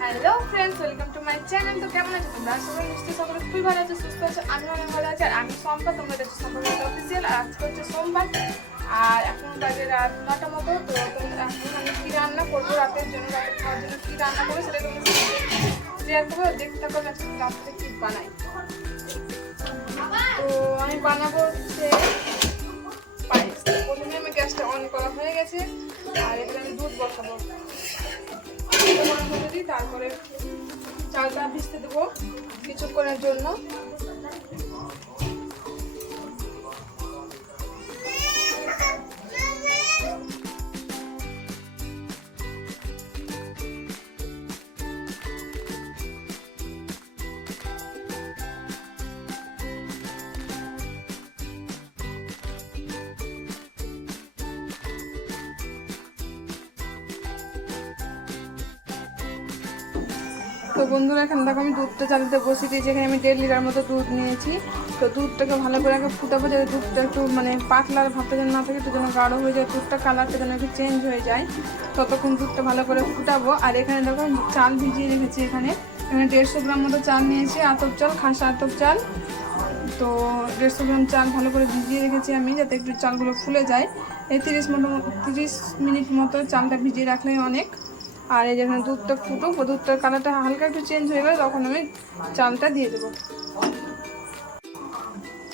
Hello friends, welcome to my channel. তো কেমন আছো তোমরা? সবাই নিশ্চয়ই সকলে খুবই ভালো আছো, সুস্থ আছো আমি অনেক ভালো আছি। আর আমি সোমবার, তোমরা দেখছ সকলে অফিসিয়াল আর আজকে হচ্ছে সোমবার। আর এখন বাজে রাত নটা মতো, তো এখন আমি কী রান্না করব রাতের জন্য, রাতের খাওয়ার জন্য কী রান্না করব সেটা তোমাদের শেয়ার করব দেখতে থাকো আজকে রাত্রে কী বানাই। তো আমি বানাবো হচ্ছে পায়েস। প্রথমে আমি গ্যাসটা অন করা হয়ে গেছে, আর এখানে আমি দুধ বসাবো। তারপরে চালটা ভিজতে দেবো কিছুক্ষণের জন্য। তো বন্ধুরা, এখানে দেখো আমি দুধটা চালিতে বসিয়ে দিয়েছি। এখানে আমি দেড় লিটার মতো দুধ নিয়েছি। তো দুধটাকে ভালো করে আগে ফুটাবো যাতে দুধটা একটু মানে পাতলার ভাতটা যেন না থাকে, একটু যেন গাঢ় হয়ে যায়, দুধটা কালারটা যেন একটু চেঞ্জ হয়ে যায়। ততক্ষণ দুধটা ভালো করে ফুটাবো। আর এখানে দেখো চাল ভিজিয়ে রেখেছি এখানে। এখানে দেড়শো গ্রাম মতো চাল নিয়েছি, আতপ চাল, খাসা আতপ চাল। তো দেড়শো গ্রাম চাল ভালো করে ভিজিয়ে রেখেছি আমি, যাতে একটু চালগুলো ফুলে যায়। এই তিরিশ মতো, তিরিশ মিনিট মতো চালটা ভিজিয়ে রাখলে অনেক। আর এই যেখানে দুধটা ফুটুক দুধটার কালারটা হালকা একটু চেঞ্জ হয়ে গেলে তখন আমি চালটা দিয়ে দেবো।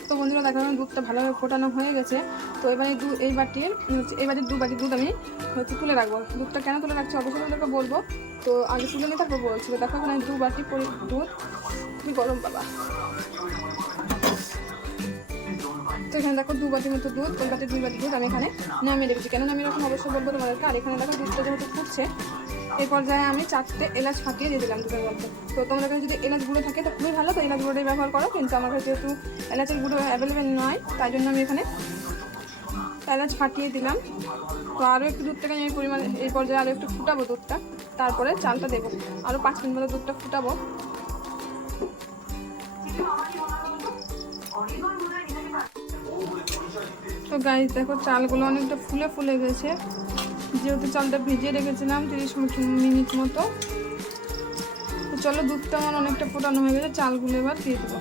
তো বন্ধুরা, দেখো আমার দুধটা ভালোভাবে ফোটানো হয়ে গেছে। তো এবার দু, এই হচ্ছে, এই বাটির দু বাটি দুধ আমি, হচ্ছে, তুলে রাখব। দুধটা কেন তুলে রাখছি? অবশ্যই তোমাদেরকে বলব। তো আগে তুলে নিয়ে তারপর বলছি। তো দেখো এখানে দু বাটি দুধ। গরম, বাবা। তো এখানে দেখো দু বাটির মতো দুধ বাটি দুই বাটি দুধ আমি এখানে নামিয়ে রেখেছি। কেন নামিয়ে রাখুন অবশ্যই বলব তোমাদেরকে। আর এখানে দেখো দুধটা যেহেতু ফুটছে এই পর্যায়ে আমি চারটে এলাচ ফাটিয়ে দিয়ে দিলাম দুধের মধ্যে তো তোমাদের কাছে যদি এলাচ গুঁড়ো থাকে তো খুবই ভালো, তো এলাচ গুঁড়োটাই ব্যবহার করো, কিন্তু আমার কাছে যেহেতু এলাচের গুঁড়ো অ্যাভেলেবেল নয়, তাই জন্য আমি এখানে এলাচ ফাটিয়ে দিলাম। তো আরও একটু দুধটাকে আমি পরিমাণ, এই পর্যায়ে আরও একটু ফুটাবো দুধটা, তারপরে চালটা দেবো। আরও পাঁচ মিনিট মতো দুধটা ফুটাবো। তো গাইজ দেখো চালগুলো অনেকটা ফুলে ফুলে গেছে। যেহেতু চালটা ভিজিয়ে রেখেছিলাম তিরিশ মিনিট মতো। তো চলো দুধটা আমার অনেকটা ফোটানো হয়ে গেছে, চালগুলো এবার দিয়ে দেবো।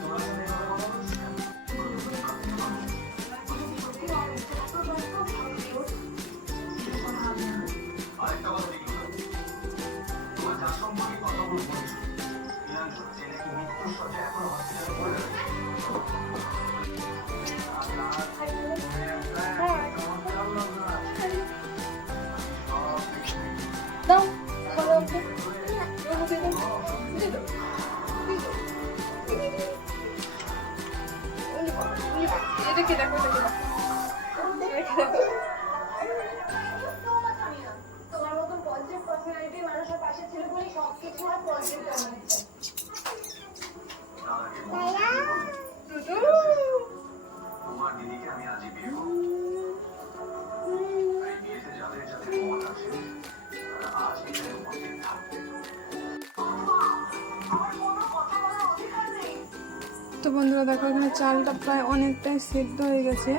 তো বন্ধুরা দেখো, এখানে চালটা প্রায় অনেকটাই সেদ্ধ হয়ে গেছে।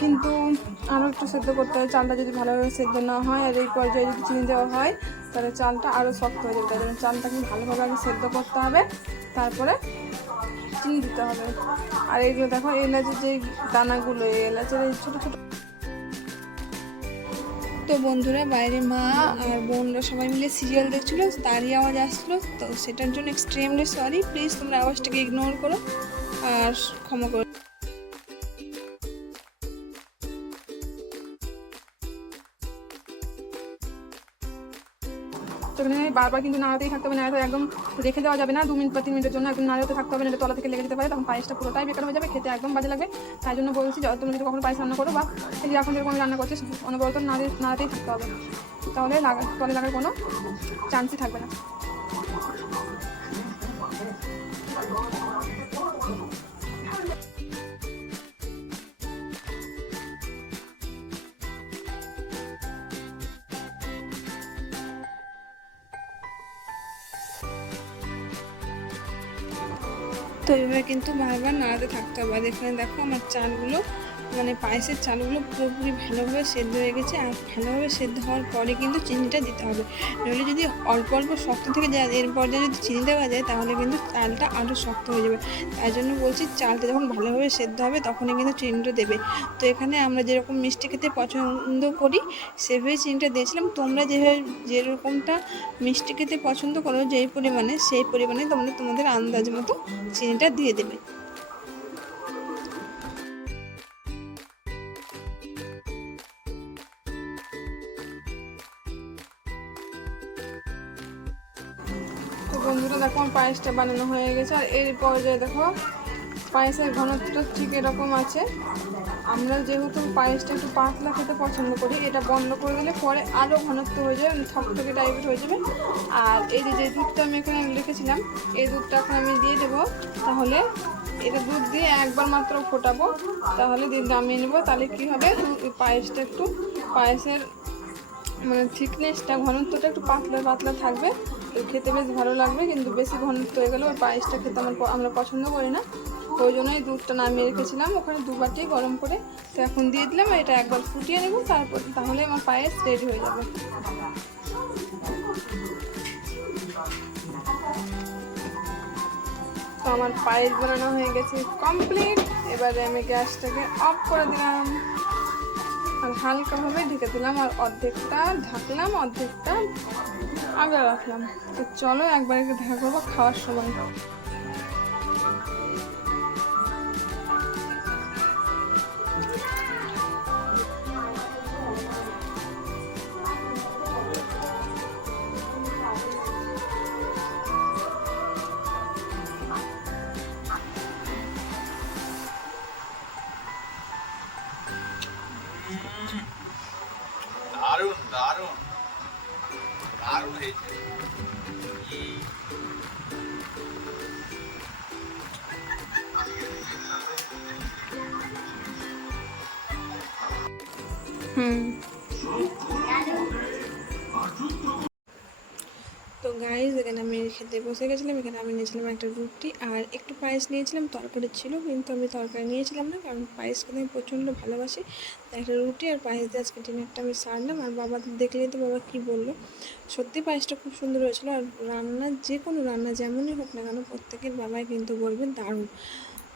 কিন্তু আরও একটু সেদ্ধ করতে হয়। চালটা যদি ভালোভাবে সেদ্ধ না হয় আর এই পর্যায়ে যদি চিনি দেওয়া হয়, তাহলে চালটা আরও শক্ত হয়ে যেতে জন্য চালটাকে ভালোভাবে আগে সেদ্ধ করতে হবে। তারপরে চিনি দিতে হবে। আর এইগুলো দেখো, এলাচের যে দানাগুলো এলাচের এই ছোটো ছোটো তো বন্ধুরা, বাইরে মা আর বোনরা সবাই মিলে সিরিয়াল দেখছিল, তারই আওয়াজ আসছিল তো সেটার জন্য এক্সট্রিমলি সরি প্লিজ তোমরা আওয়াজটাকে ইগনোর করো আর ক্ষমা করো তো এখানে বারবার কিন্তু নাড়াতেই থাকতে হবে, নাড়াতে একদম রেখে দেওয়া যাবে না, দু মিনিট বা তিন মিনিটের জন্য একদম নাড়াতে থাকতে হবে না তলা থেকে লেগে যেতে পারে, তখন পায়েসটা পুরোটাই বেকার হয়ে যাবে, খেতে একদম বাজে লাগবে। তাই জন্য বলছি, যত তুমি যদি কখনো পায়েস রান্না করো বা এই এখন যেরকম রান্না করছি অনবরত নাড়ে, নাড়াতেই থাকতে হবে। তাহলে লাগা, তলে লাগার কোনো চান্সই থাকবে না। তো এভাবে কিন্তু বারবার নাড়াতে থাকতে হবে। আর এখানে দেখো আমার চালগুলো মানে পায়েসের চালগুলো পুরোপুরি ভালোভাবে সেদ্ধ হয়ে গেছে আর ভালোভাবে সেদ্ধ হওয়ার পরে কিন্তু চিনিটা দিতে হবে। নইলে যদি অল্প অল্প শক্ত থেকে যায় এর পর্যায়ে যদি চিনি দেওয়া যায় তাহলে কিন্তু চালটা আরও শক্ত হয়ে যাবে। তাই জন্য বলছি চালটা যখন ভালোভাবে সেদ্ধ হবে তখনই কিন্তু চিনিটা দেবে। তো এখানে আমরা যেরকম মিষ্টি খেতে পছন্দ করি সেভাবে চিনিটা দিয়েছিলাম। তোমরা যেভাবে, যেরকমটা মিষ্টি খেতে পছন্দ করো যেই পরিমাণে, সেই পরিমাণে তোমরা তোমাদের আন্দাজ মতো চিনিটা দিয়ে দেবে। পায়েসটা বানানো হয়ে গেছে। আর এর পর্যায়ে দেখো, পায়েসের ঘনত্ব ঠিক এরকম আছে। আমরা যেহেতু পায়েসটা একটু পাতলা খেতে পছন্দ করি, এটা বন্ধ করে দিলে পরে আরও ঘনত্ব হয়ে যাবে থকথকে টাইপের হয়ে যাবে। আর এই যে যে দুধটা আমি এখানে লিখেছিলাম, এই দুধটা এখন আমি দিয়ে দেবো। তাহলে এটা দুধ দিয়ে একবার মাত্র ফোটাবো। তাহলে দিয়ে নামিয়ে নেব। তাহলে কী হবে? পায়েসটা একটু, পায়েসের মানে থিকনেসটা ঘনত্বটা একটু পাতলা পাতলা থাকবে। খেতে বেশ ভালো লাগবে, কিন্তু বেশি ঘনত্ব হয়ে গেলে ওই পায়েসটা খেতে আমার আমরা পছন্দ করি না। ওই জন্যই দুধটা নামিয়ে রেখেছিলাম, ওখানে দু বাটি গরম করে। তো এখন দিয়ে দিলাম এটা একবার ফুটিয়ে নেব, তারপর তাহলে আমার পায়েস রেডি হয়ে যাবে। তো আমার পায়েস বানানো হয়ে গেছে কমপ্লিট এবারে আমি গ্যাসটাকে অফ করে দিলাম। আর হালকাভাবে ঢেকে দিলাম, আর অর্ধেকটা ঢাকলাম, অর্ধেকটা আগে রাখলাম তো চলো একবার দেখা করব খাওয়ার সময়। দারুণ দারুণ। দারুণ হয়েছে হুম। গাইজ এখানে আমি খেতে বসে গেছিলাম, এখানে আমি নিয়েছিলাম একটা রুটি আর একটু পায়েস নিয়েছিলাম, তরকারি ছিল, কিন্তু আমি তরকারি নিয়েছিলাম না, কারণ পায়েস খেতে আমি প্রচণ্ড ভালোবাসি। একটা রুটি আর পায়েস দিয়ে আজকে ডিনারটা আমি সারলাম আর বাবা দেখলেই তো বাবা কী বলল। সত্যি পায়েসটা খুব সুন্দর হয়েছিল আর রান্না যে কোনো রান্না যেমনই হোক না কেন, প্রত্যেকের বাবাই কিন্তু বলবে দারুণ।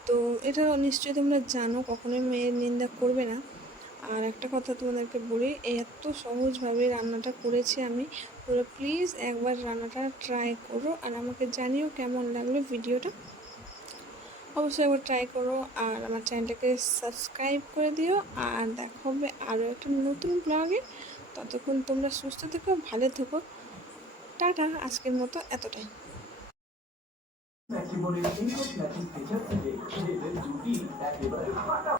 তো এটা নিশ্চয়ই তোমরা জানো, কখনোই মেয়ের নিন্দা করবে না। আর একটা কথা তোমাদেরকে বলি, এত সহজভাবে রান্নাটা করেছি আমি তোমরা প্লিজ একবার রান্নাটা ট্রাই করো আর আমাকে জানিও কেমন লাগল ভিডিওটা অবশ্যই একবার ট্রাই করো আর আমার চ্যানেলটাকে সাবস্ক্রাইব করে দিও আর দেখা হবে আরও একটা নতুন ব্লগে ততক্ষণ তোমরা সুস্থ থেকো, ভালো থেকো। টাটা, আজকের মতো এতটাই। ম্যাট্রিমোনির ইনকোস ম্যাচিং ফিচার থেকে একেবারে ফাটা